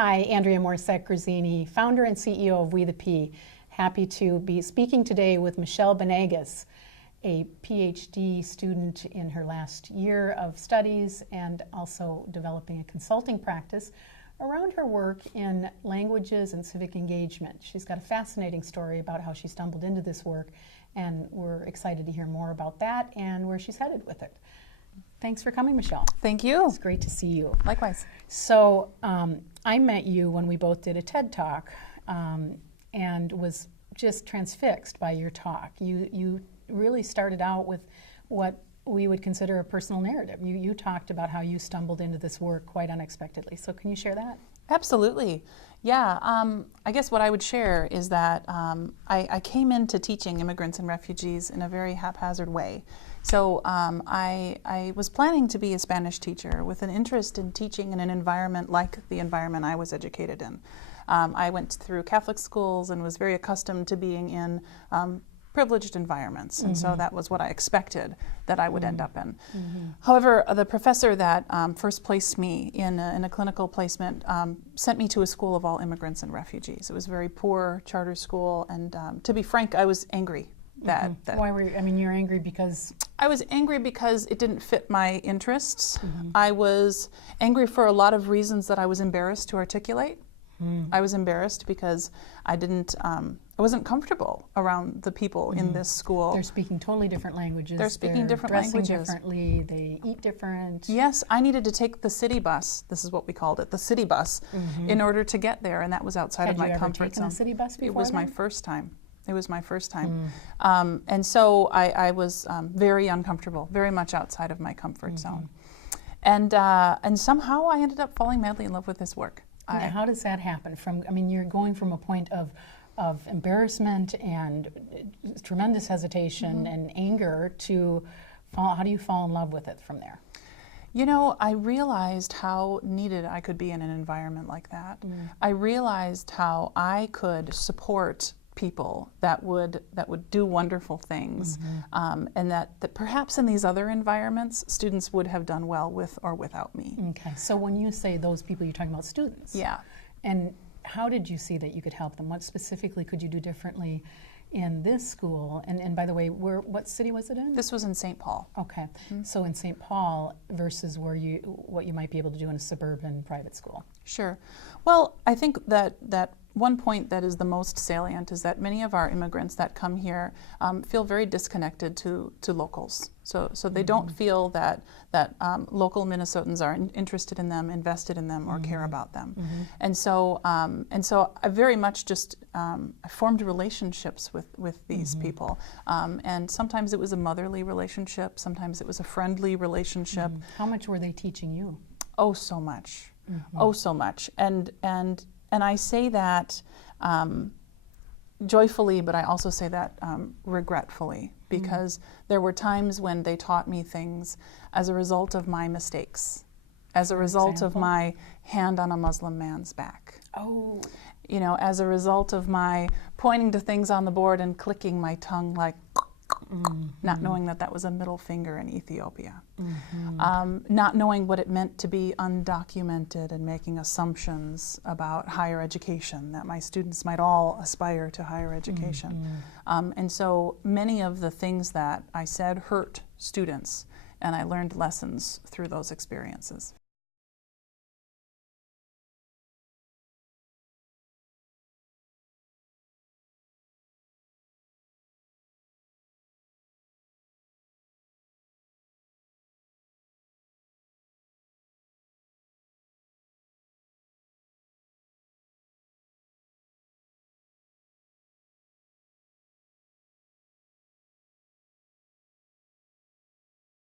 Hi, Andrea Morsek-Grazini, founder and CEO of WetheP. Happy to be speaking today with Michelle Benegas, a PhD student in her last year of studies and also developing a consulting practice around her work in languages and civic engagement. She's got a fascinating story about how she stumbled into this work, and we're excited to hear more about that and where she's headed with it. Thanks for coming, Michelle. Thank you. It's great to see you. Likewise. So I met you when we both did a TED Talk and was just transfixed by your talk. You really started out with what we would consider a personal narrative. You talked about how you stumbled into this work quite unexpectedly. So can you share that? Absolutely. Yeah, I guess what I would share is that I came into teaching immigrants and refugees in a very haphazard way. So I was planning to be a Spanish teacher with an interest in teaching in an environment like the environment I was educated in. I went through Catholic schools and was very accustomed to being in privileged environments, and so that was what I expected that I would end up in. However, the professor that first placed me in a clinical placement sent me to a school of all immigrants and refugees. It was a very poor charter school, and to be frank, I was angry. Why were you, I mean, you're angry because? I was angry because it didn't fit my interests. I was angry for a lot of reasons that I was embarrassed to articulate. I was embarrassed because I wasn't comfortable around the people in this school. They're speaking totally different languages. They're speaking different languages. Differently. They eat different. Yes, I needed to take the city bus. This is what we called it, the city bus, in order to get there, and that was outside of my comfort zone. Had you ever taken a city bus before? It was my first time. It was my first time. And so I was very uncomfortable, very much outside of my comfort zone. And somehow I ended up falling madly in love with this work. Now, how does that happen? I mean, you're going from a point of embarrassment and tremendous hesitation and anger to how do you fall in love with it from there? You know, I realized how needed I could be in an environment like that. I realized how I could support people that would do wonderful things, and that perhaps in these other environments students would have done well with or without me. Okay, so when you say those people, you're talking about students. Yeah. And how did you see that you could help them? What specifically could you do differently in this school? And by the way, what city was it in? This was in St. Paul. Okay, so in St. Paul versus what you might be able to do in a suburban private school. Sure. Well, I think that one point that is the most salient is that many of our immigrants that come here feel very disconnected to locals. So they don't feel that local Minnesotans are interested in them, invested in them, or care about them. And so I very much just I formed relationships with these people. And sometimes it was a motherly relationship, sometimes it was a friendly relationship. How much were they teaching you? Oh, so much. Oh, so much. And I say that joyfully, but I also say that regretfully, because there were times when they taught me things as a result of my mistakes, as a result of my hand on a Muslim man's back. Oh. You know, as a result of my pointing to things on the board and clicking my tongue like, not knowing that that was a middle finger in Ethiopia. Not knowing what it meant to be undocumented and making assumptions about higher education, that my students might all aspire to higher education. And so many of the things that I said hurt students, and I learned lessons through those experiences.